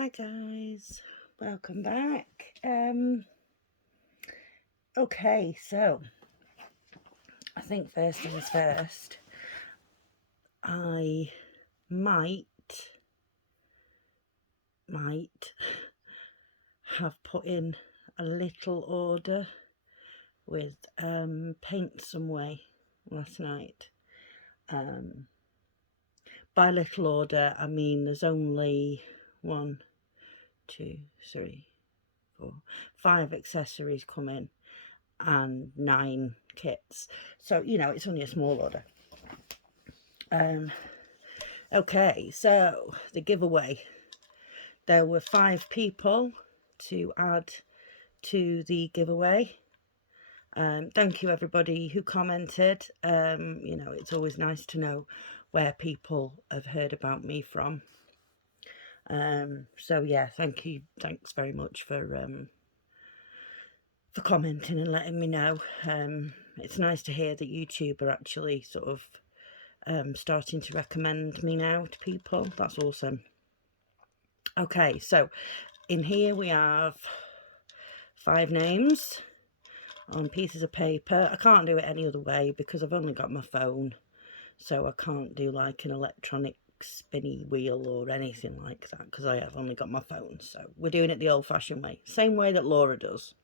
Hi guys, welcome back. Okay, so I think first things first, I might have put in a little order with Paint Some Way last night. By little order I mean there's only 1, 2, 3, 4, 5 accessories come in and 9 kits, so you know it's only a small order. Okay, so the giveaway, there were 5 people to add to the giveaway. Thank you everybody who commented. You know, it's always nice to know where people have heard about me from. So yeah, thanks very much for commenting and letting me know. It's nice to hear that YouTube are actually sort of starting to recommend me now to people. That's awesome. Okay, so in here we have 5 names on pieces of paper. I can't do it any other way because I've only got my phone, so I can't do like an electronic spinny wheel or anything like that because I have only got my phone. So we're doing it the old-fashioned way, same way that Laura does.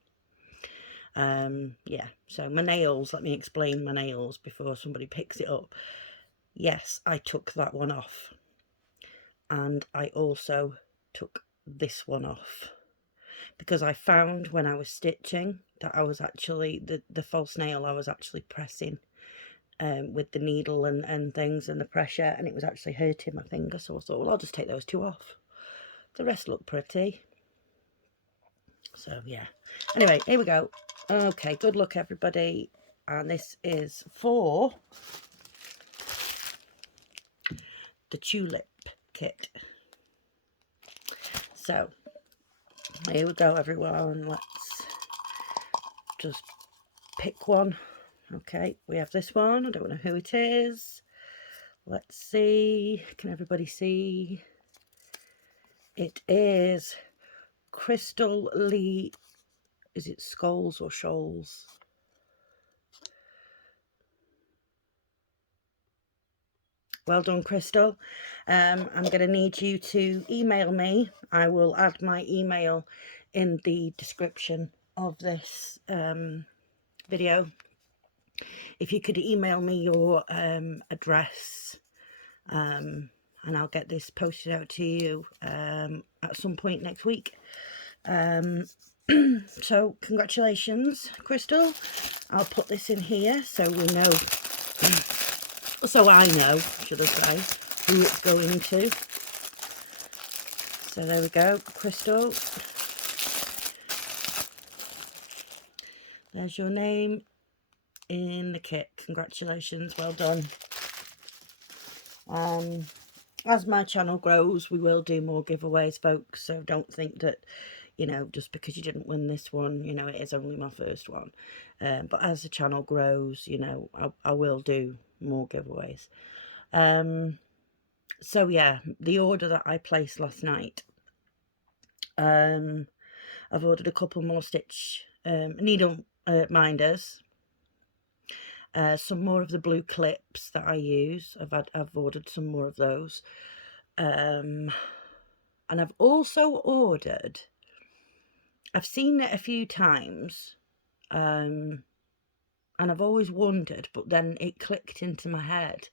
Yeah, so my nails, let me explain my nails before somebody picks it up. Yes, I took that one off, and I also took this one off because I found when I was stitching that I was actually, the false nail I was actually pressing with the needle and things and the pressure, and it was actually hurting my finger. So I thought, well, I'll just take those 2 off. The rest look pretty. So yeah, anyway, here we go. Okay, good luck everybody, and this is for the tulip kit. So here we go everyone, let's just pick one. Okay, we have this one. I don't know who it is. Let's see, can everybody see? It is Crystal Lee. Is it Scholes or Shoals? Well done, Crystal. I'm going to need you to email me. I will add my email in the description of this video. If you could email me your address, and I'll get this posted out to you at some point next week. So congratulations, Crystal. I'll put this in here so we know, so I know, should I say, who it's going to. So there we go, Crystal. There's your name in the kit. Congratulations, well done. As my channel grows, we will do more giveaways, folks, so don't think that, you know, just because you didn't win this one, you know, it is only my first one. But as the channel grows, you know, I will do more giveaways. So yeah, the order that I placed last night, I've ordered a couple more stitch needle minders, some more of the blue clips that I use. I've ordered some more of those, and I've also ordered, I've seen it a few times, and I've always wondered, but then it clicked into my head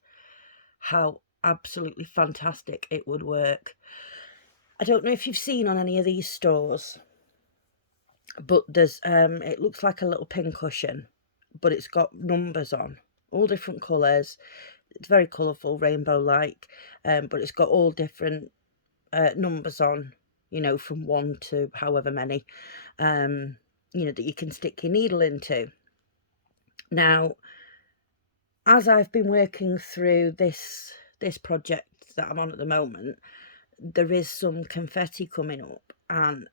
how absolutely fantastic it would work. I don't know if you've seen on any of these stores, but there's it looks like a little pincushion, but it's got numbers on, all different colours. It's very colourful, rainbow like, but it's got all different numbers on, you know, from 1 to however many, you know, that you can stick your needle into. Now, as I've been working through this project that I'm on at the moment, there is some confetti coming up, and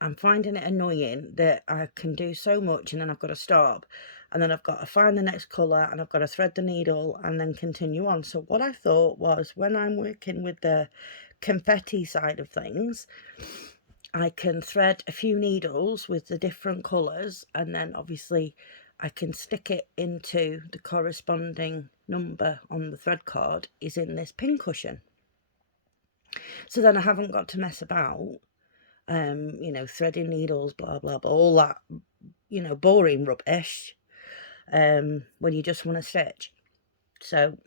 I'm finding it annoying that I can do so much and then I've got to stop, and then I've got to find the next colour, and I've got to thread the needle and then continue on. So what I thought was, when I'm working with the confetti side of things, I can thread a few needles with the different colours, and then obviously I can stick it into the corresponding number on the thread card is in this pin cushion. So then I haven't got to mess about, you know, threading needles, blah, blah, blah, all that, you know, boring rubbish, when you just want to stitch. So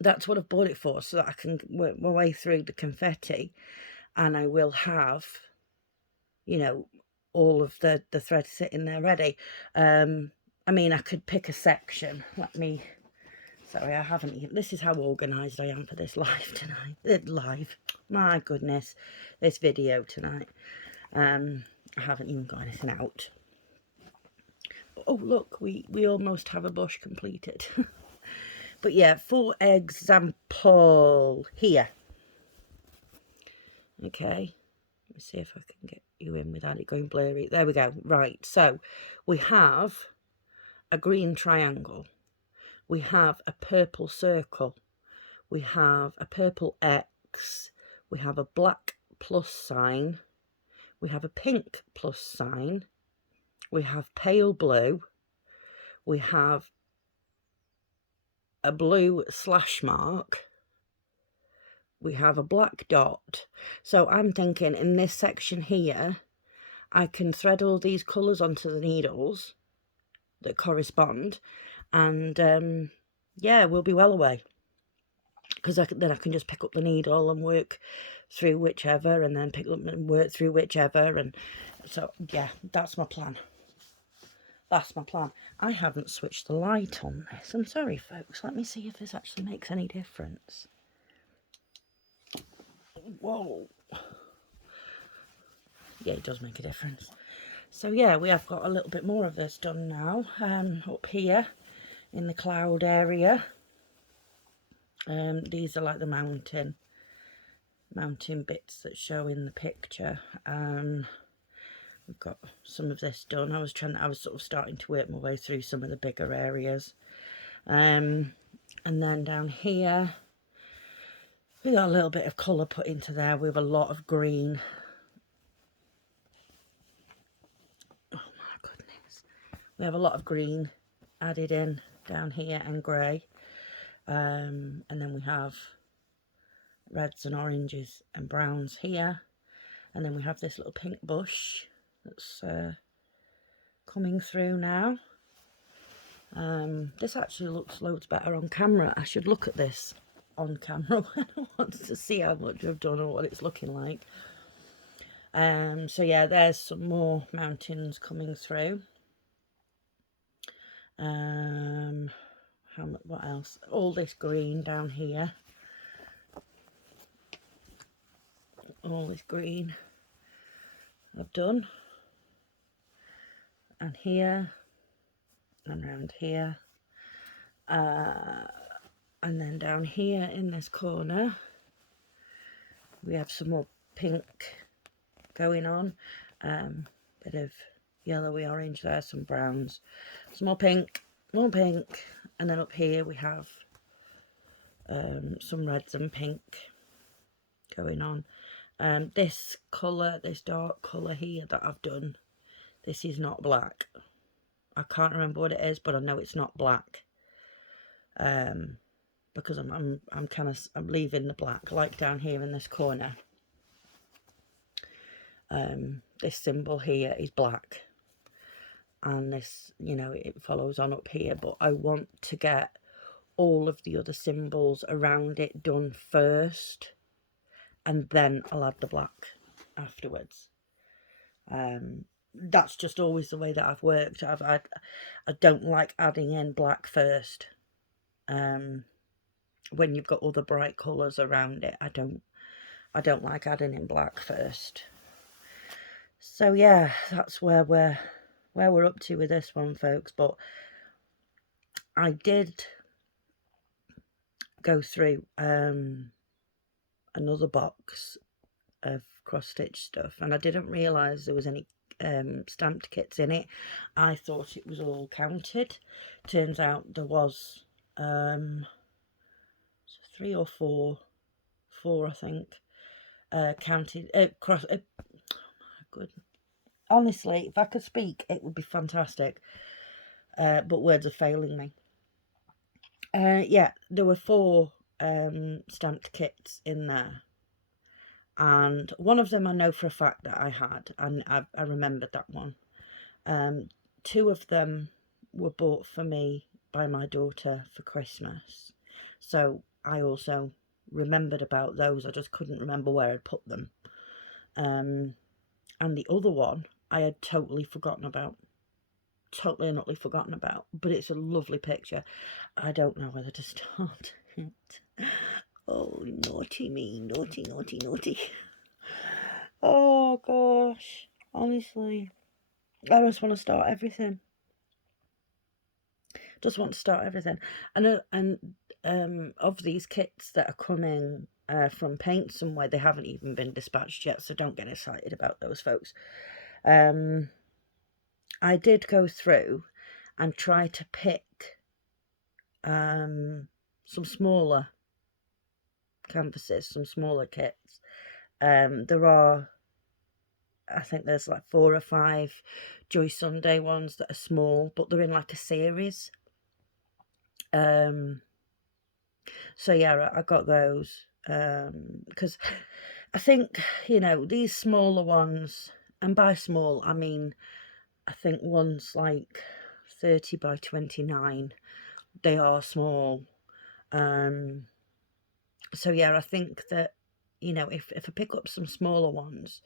that's what I've bought it for, so that I can work my way through the confetti, and I will have, you know, all of the thread sitting there ready. I mean, I could pick a section. Sorry, I haven't even, this is how organised I am for this live tonight. My goodness, this video tonight. I haven't even got anything out. Oh look, we almost have a bush completed. But yeah, for example, here. Okay, let me see if I can get you in without it going blurry. There we go. Right, so we have a green triangle. We have a purple circle. We have a purple X. We have a black plus sign. We have a pink plus sign. We have pale blue. We have a blue slash mark. We have a black dot. So I'm thinking in this section here, I can thread all these colours onto the needles that correspond, and yeah, we'll be well away. Because then I can just pick up the needle and work through whichever, and then pick up and work through whichever, and so yeah, that's my plan. That's my plan. I haven't switched the light on this. I'm sorry, folks. Let me see if this actually makes any difference. Whoa. Yeah, it does make a difference. So yeah, we have got a little bit more of this done now, up here in the cloud area. These are like the mountain bits that show in the picture. We've got some of this done. I was sort of starting to work my way through some of the bigger areas. And then down here, we got a little bit of colour put into there with a lot of green. Oh my goodness. We have a lot of green added in down here, and grey. And then we have reds and oranges and browns here. And then we have this little pink bush that's coming through now. This actually looks loads better on camera. I should look at this on camera when I want to see how much I've done or what it's looking like. So yeah, there's some more mountains coming through. What else? All this green down here. All this green I've done. And here. And around here. And then down here in this corner, we have some more pink going on. Bit of yellowy orange there, some browns, some more pink, and then up here we have some reds and pink going on. This colour, this dark colour here that I've done, this is not black. I can't remember what it is, but I know it's not black. Because I'm leaving the black, like down here in this corner. This symbol here is black, and this, you know, it follows on up here, but I want to get all of the other symbols around it done first, and then I'll add the black afterwards. That's just always the way that I've worked. I don't like adding in black first. When you've got other bright colours around it, I don't like adding in black first. So yeah, that's where we're up to with this one, folks. But I did go through another box of cross stitch stuff, and I didn't realise there was any stamped kits in it. I thought it was all counted. Turns out there was 3 or 4 4, I think, counted, cross, oh my goodness. Honestly, if I could speak, it would be fantastic, but words are failing me. Yeah, there were 4 stamped kits in there, and one of them I know for a fact that I had, and I remembered that one. 2 of them were bought for me by my daughter for Christmas, so I also remembered about those. I just couldn't remember where I'd put them. And the other one I had totally forgotten about. Totally and utterly forgotten about, but it's a lovely picture. I don't know whether to start it. Oh, naughty me, naughty, naughty, naughty. Oh gosh, honestly, I just want to start everything. Just want to start everything. And of these kits that are coming from Paint Somewhere, they haven't even been dispatched yet, so don't get excited about those, folks. I did go through and try to pick some smaller canvases, some smaller kits. There are, I think there's like 4 or 5 Joy Sunday ones that are small, but they're in like a series. So yeah, I got those because I think, you know, these smaller ones, and by small I mean, I think one's like 30 by 29. They are small. So yeah, I think that, you know, if I pick up some smaller ones,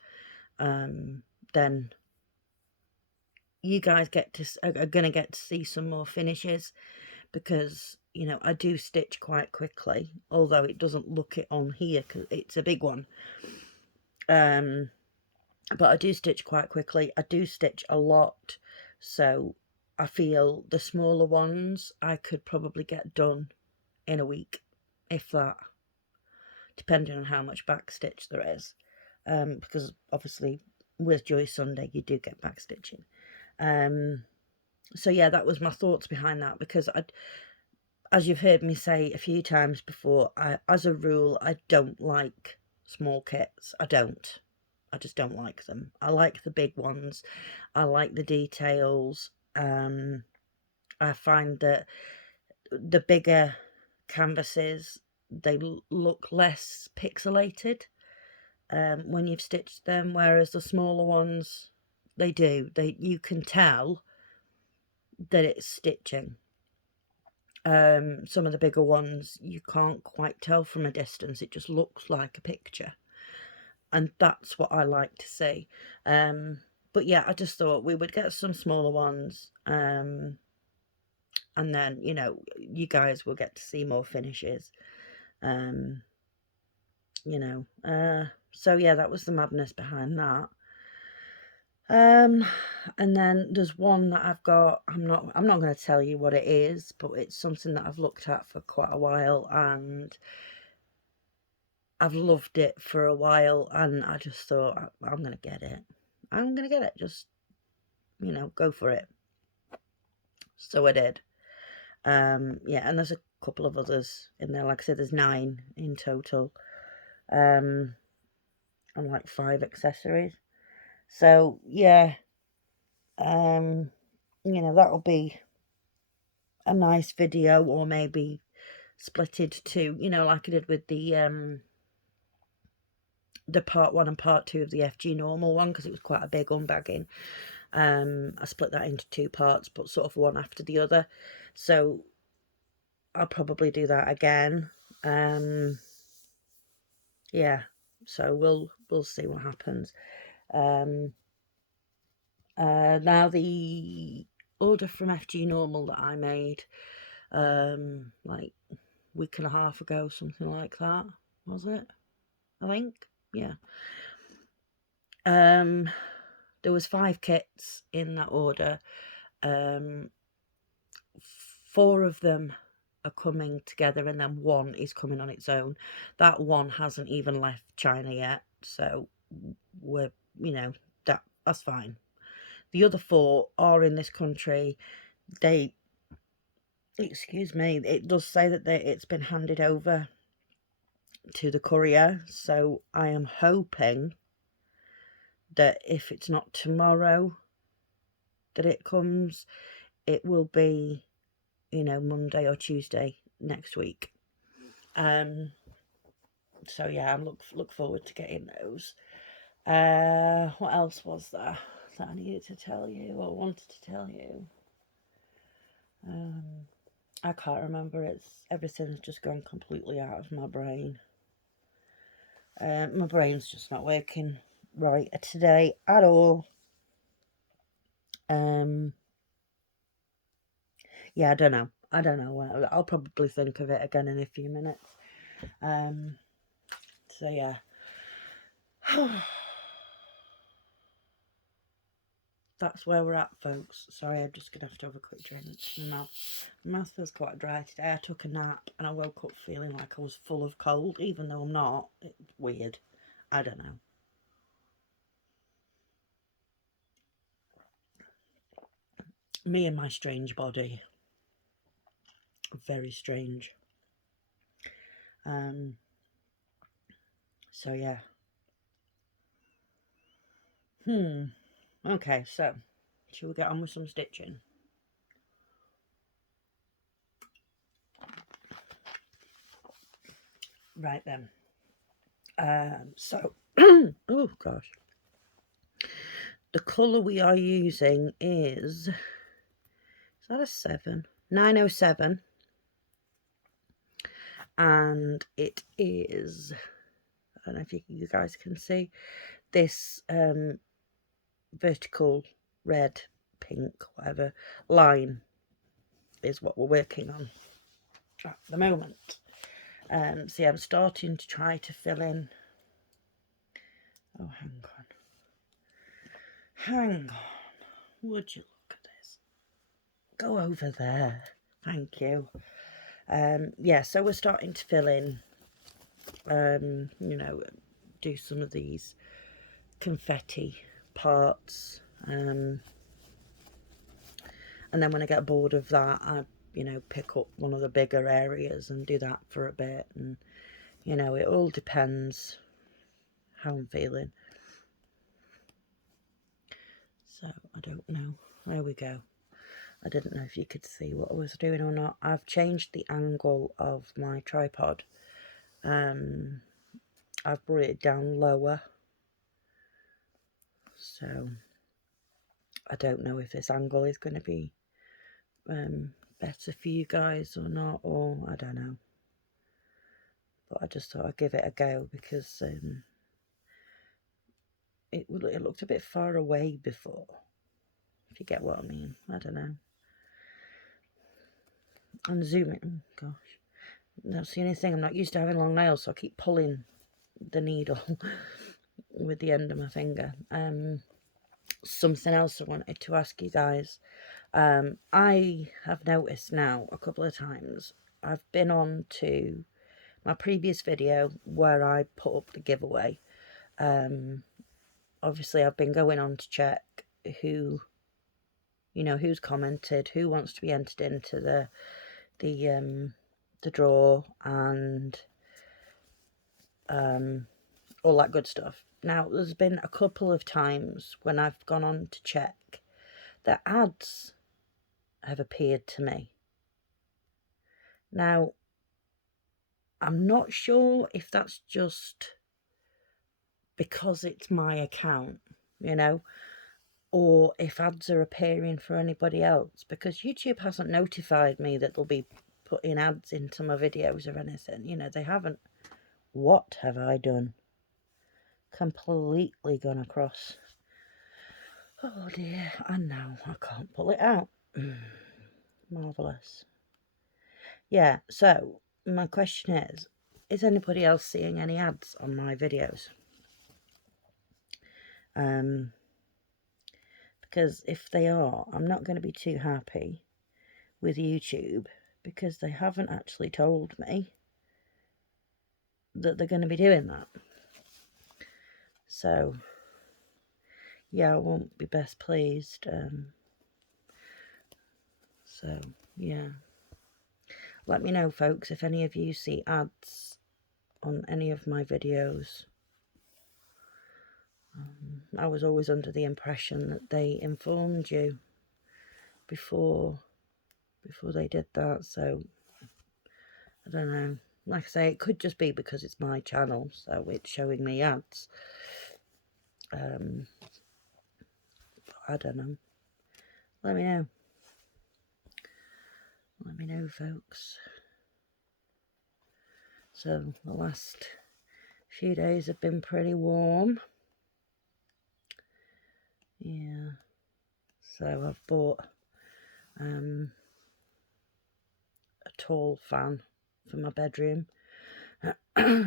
then you guys are gonna get to see some more finishes, because, you know, I do stitch quite quickly, although it doesn't look it on here because it's a big one. But I do stitch quite quickly. I do stitch a lot, so I feel the smaller ones I could probably get done in a week, if that, depending on how much back stitch there is, because obviously with Joy Sunday you do get back stitching. So yeah, that was my thoughts behind that, because as you've heard me say a few times before, as a rule, I don't like small kits. I just don't like them. I like the big ones. I like the details. I find that the bigger canvases, they look less pixelated when you've stitched them, whereas the smaller ones, you can tell that it's stitching. Some of the bigger ones you can't quite tell from a distance, it just looks like a picture, and that's what I like to see. But yeah, I just thought we would get some smaller ones, and then, you know, you guys will get to see more finishes. You know, so yeah, that was the madness behind that. And then there's one that I've got, I'm not going to tell you what it is, but it's something that I've looked at for quite a while, and I've loved it for a while, and I just thought, I'm going to get it. I'm going to get it. Just, you know, go for it. So I did. Yeah, and there's a couple of others in there. Like I said, there's 9 in total. And like 5 accessories. So yeah, you know, that'll be a nice video, or maybe splitted to, you know, like I did with the part 1 and part 2 of the FG normal one, because it was quite a big unbagging. I split that into 2 parts, but sort of one after the other. So I'll probably do that again. Yeah, so we'll see what happens. Now the order from FG normal that I made, like week and a half ago, something like that, was it? I think, yeah. There was 5 kits in that order. 4 of them are coming together, and then 1 is coming on its own. That 1 hasn't even left China yet, so we're, you know, that's fine. The other 4 are in this country. Excuse me, it does say that it's been handed over to the courier, so I am hoping that if it's not tomorrow that it comes, it will be, you know, Monday or Tuesday next week. So yeah, I'm look forward to getting those. What else was there that I needed to tell you or wanted to tell you? I can't remember. Everything's just gone completely out of my brain. My brain's just not working right today at all. Yeah, I don't know. I'll probably think of it again in a few minutes. So yeah. That's where we're at, folks. Sorry, I'm just gonna have to have a quick drink. My mouth feels quite dry today. I took a nap and I woke up feeling like I was full of cold, even though I'm not. It's weird. I don't know. Me and my strange body. Very strange. So yeah. Okay, so shall we get on with some stitching? Right then. So oh gosh. The colour we are using is that a 7? 907. And it is, I don't know if you guys can see, this vertical red, pink, whatever line is what we're working on at the moment. So yeah, I'm starting to try to fill in. Oh, hang on, would you look at this? Go over there, thank you. Yeah, so we're starting to fill in, you know, do some of these confetti parts, and then when I get bored of that, I, you know, pick up one of the bigger areas and do that for a bit. And, you know, it all depends how I'm feeling. So, I don't know. There we go. I didn't know if you could see what I was doing or not. I've changed the angle of my tripod. I've brought it down lower. So, I don't know if this angle is going to be better for you guys or not, or I don't know. But I just thought I'd give it a go because it looked a bit far away before, if you get what I mean. I don't know. And zooming, oh gosh, that's the only thing. I'm not used to having long nails, so I keep pulling the needle with the end of my finger. Something else I wanted to ask you guys. I have noticed now a couple of times, I've been on to my previous video where I put up the giveaway. Obviously I've been going on to check who, you know, who's commented, who wants to be entered into the draw, and all that good stuff. Now, there's been a couple of times when I've gone on to check that ads have appeared to me. Now, I'm not sure if that's just because it's my account, you know, or if ads are appearing for anybody else, because YouTube hasn't notified me that they'll be putting ads into my videos or anything. You know, they haven't. What have I done? Completely gone across. Oh dear, and now I can't pull it out. Marvellous. Yeah, so my question is anybody else seeing any ads on my videos? Because if they are, I'm not going to be too happy with YouTube, because they haven't actually told me that they're going to be doing that. So, yeah, I won't be best pleased. So, yeah. Let me know, folks, if any of you see ads on any of my videos. I was always under the impression that they informed you before they did that, so I don't know. Like I say, it could just be because it's my channel, so it's showing me ads. I don't know. Let me know. Let me know, folks. So the last few days have been pretty warm. Yeah. So I've bought a tall fan for my bedroom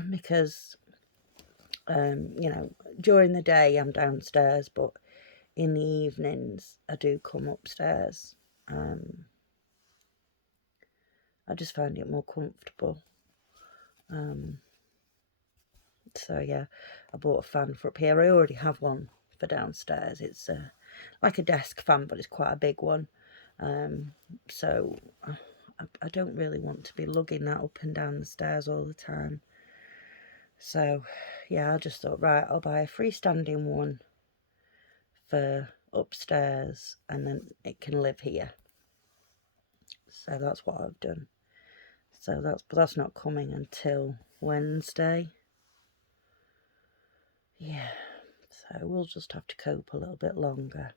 because you know, during the day I'm downstairs, but in the evenings I do come upstairs. I just find it more comfortable. So yeah, I bought a fan for up here. I already have one for downstairs. It's like a desk fan, but it's quite a big one. So I don't really want to be lugging that up and down the stairs all the time. So yeah, I just thought, right, I'll buy a freestanding one for upstairs, and then it can live here. So that's what I've done. So that's not coming until Wednesday. Yeah, so we'll just have to cope a little bit longer.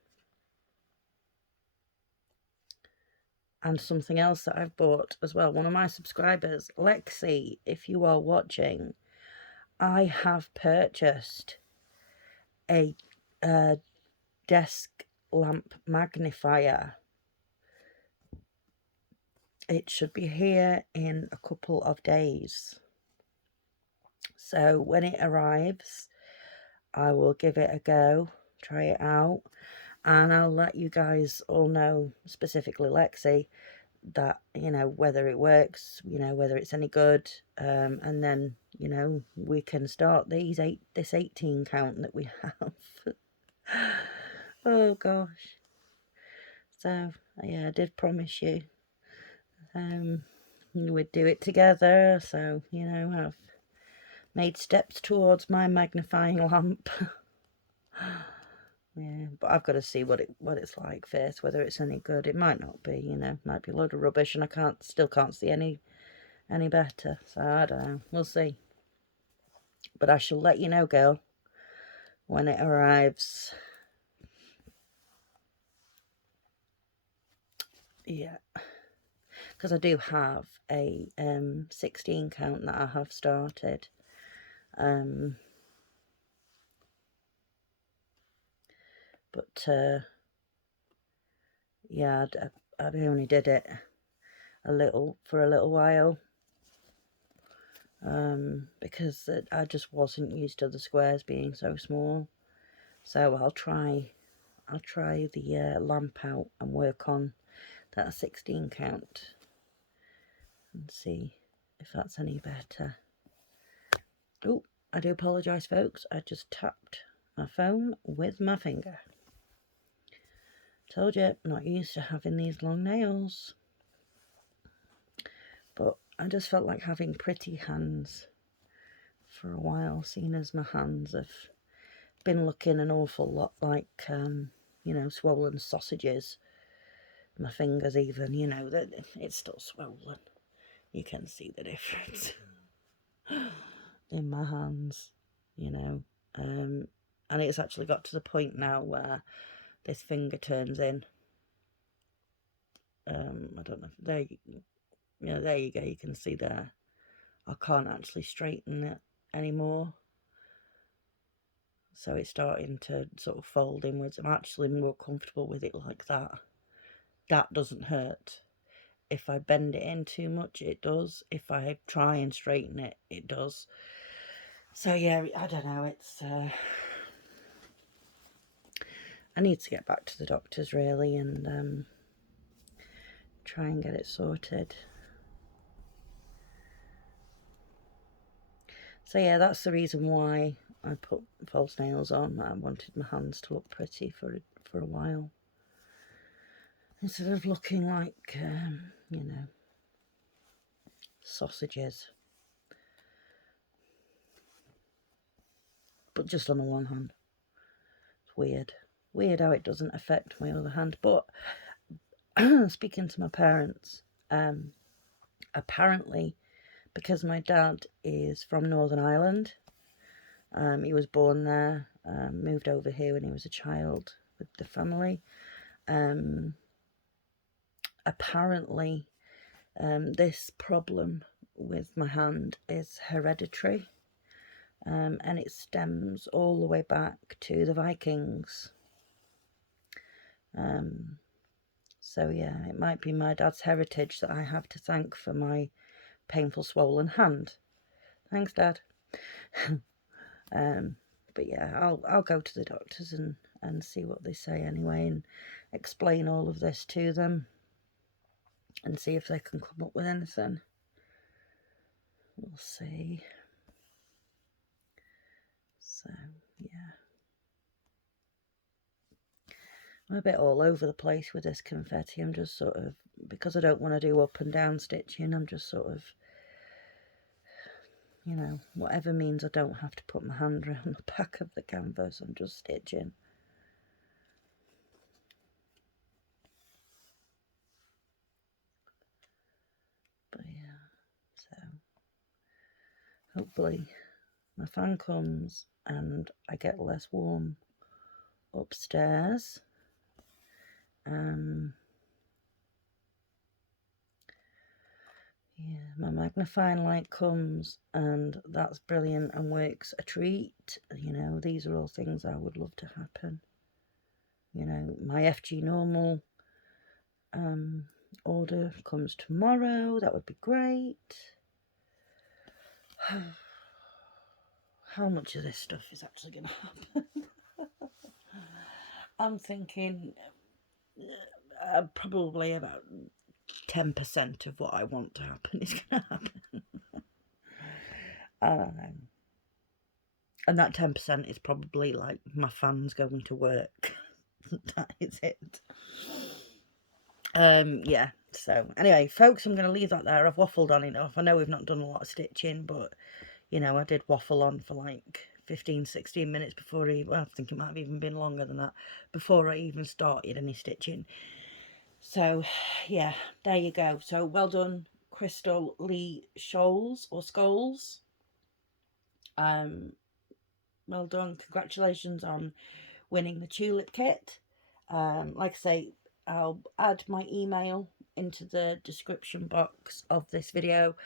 And something else that I've bought as well, one of my subscribers, Lexi, if you are watching, I have purchased a desk lamp magnifier. It should be here in a couple of days. So when it arrives, I will give it a go, try it out, and I'll let you guys all know, specifically Lexi, that, you know, whether it works, you know, whether it's any good, and then, you know, we can start this 18 count that we have. Oh gosh. So yeah, I did promise you we'd do it together, so, you know, I've made steps towards my magnifying lamp. Yeah, but I've got to see what it's like first, whether it's any good. It might not be, you know, might be a load of rubbish, and I still can't see any better. So I don't know. We'll see. But I shall let you know, girl, when it arrives. Yeah, because I do have a 16 count that I have started. But yeah, I only did it for a little while, because I just wasn't used to the squares being so small. So I'll try the lamp out and work on that 16 count and see if that's any better. Oh, I do apologise, folks. I just tapped my phone with my finger. Told you, I'm not used to having these long nails. But I just felt like having pretty hands for a while, seeing as my hands have been looking an awful lot like, you know, swollen sausages. My fingers even, you know, that it's still swollen. You can see the difference in my hands, you know. And it's actually got to the point now where this finger turns in. I don't know. There you go. You can see there. I can't actually straighten it anymore. So it's starting to sort of fold inwards. I'm actually more comfortable with it like that. That doesn't hurt. If I bend it in too much, it does. If I try and straighten it, it does. So yeah, I don't know, it's I need to get back to the doctors really, and try and get it sorted. So yeah, that's the reason why I put false nails on. I wanted my hands to look pretty for a while, instead of looking like you know, sausages. but just on the one hand. It's weird how it doesn't affect my other hand. But speaking to my parents, apparently, because my dad is from Northern Ireland, he was born there, moved over here when he was a child with the family. Apparently, this problem with my hand is hereditary, and it stems all the way back to the Vikings. So yeah, it might be my dad's heritage that I have to thank for my painful swollen hand. Thanks, Dad. But yeah, I'll go to the doctors and see what they say anyway, and explain all of this to them and see if they can come up with anything. We'll see. So yeah, I'm a bit all over the place with this confetti. I'm just sort of, because I don't want to do up and down stitching, I'm just sort of, you know, whatever means I don't have to put my hand around the back of the canvas, I'm just stitching. But yeah, so hopefully my fan comes and I get less warm upstairs. Yeah, my magnifying light comes and that's brilliant and works a treat. You know, these are all things I would love to happen. You know, my FG normal order comes tomorrow. That would be great. How much of this stuff is actually going to happen? I'm thinking probably about 10% of what I want to happen is going to happen. I don't know. And that 10% is probably like my fans going to work. That is it. Yeah, so anyway, folks, I'm going to leave that there. I've waffled on enough. I know we've not done a lot of stitching, but, you know, I did waffle on for like 15-16 minutes before well, I think it might have even been longer than that, before I even started any stitching. So yeah, there you go. So well done, Crystal Lee Scholes or Scholes. Well done, congratulations on winning the tulip kit. Like I say, I'll add my email into the description box of this video.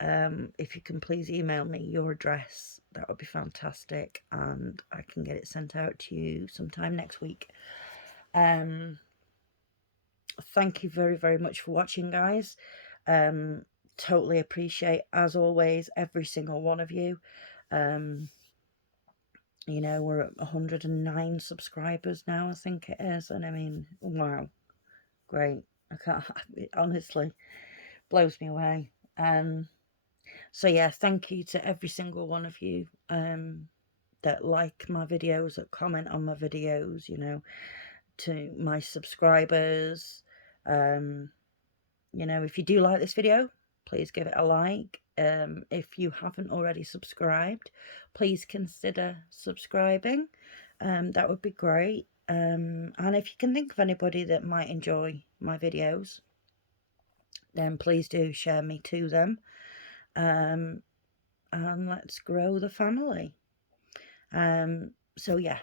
If you can please email me your address, that would be fantastic, and I can get it sent out to you sometime next week. Thank you very, very much for watching, guys. Totally appreciate, as always, every single one of you. You know, we're at 109 subscribers now, I think it is, and I mean, wow, great. I can't, it honestly blows me away. So yeah, thank you to every single one of you that like my videos, that comment on my videos, you know, to my subscribers. You know, if you do like this video, please give it a like. If you haven't already subscribed, please consider subscribing. That would be great. And if you can think of anybody that might enjoy my videos, then please do share me to them. And let's grow the family. So yeah,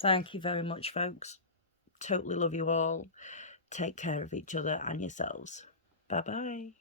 thank you very much, folks. Totally love you all. Take care of each other and yourselves. Bye-bye.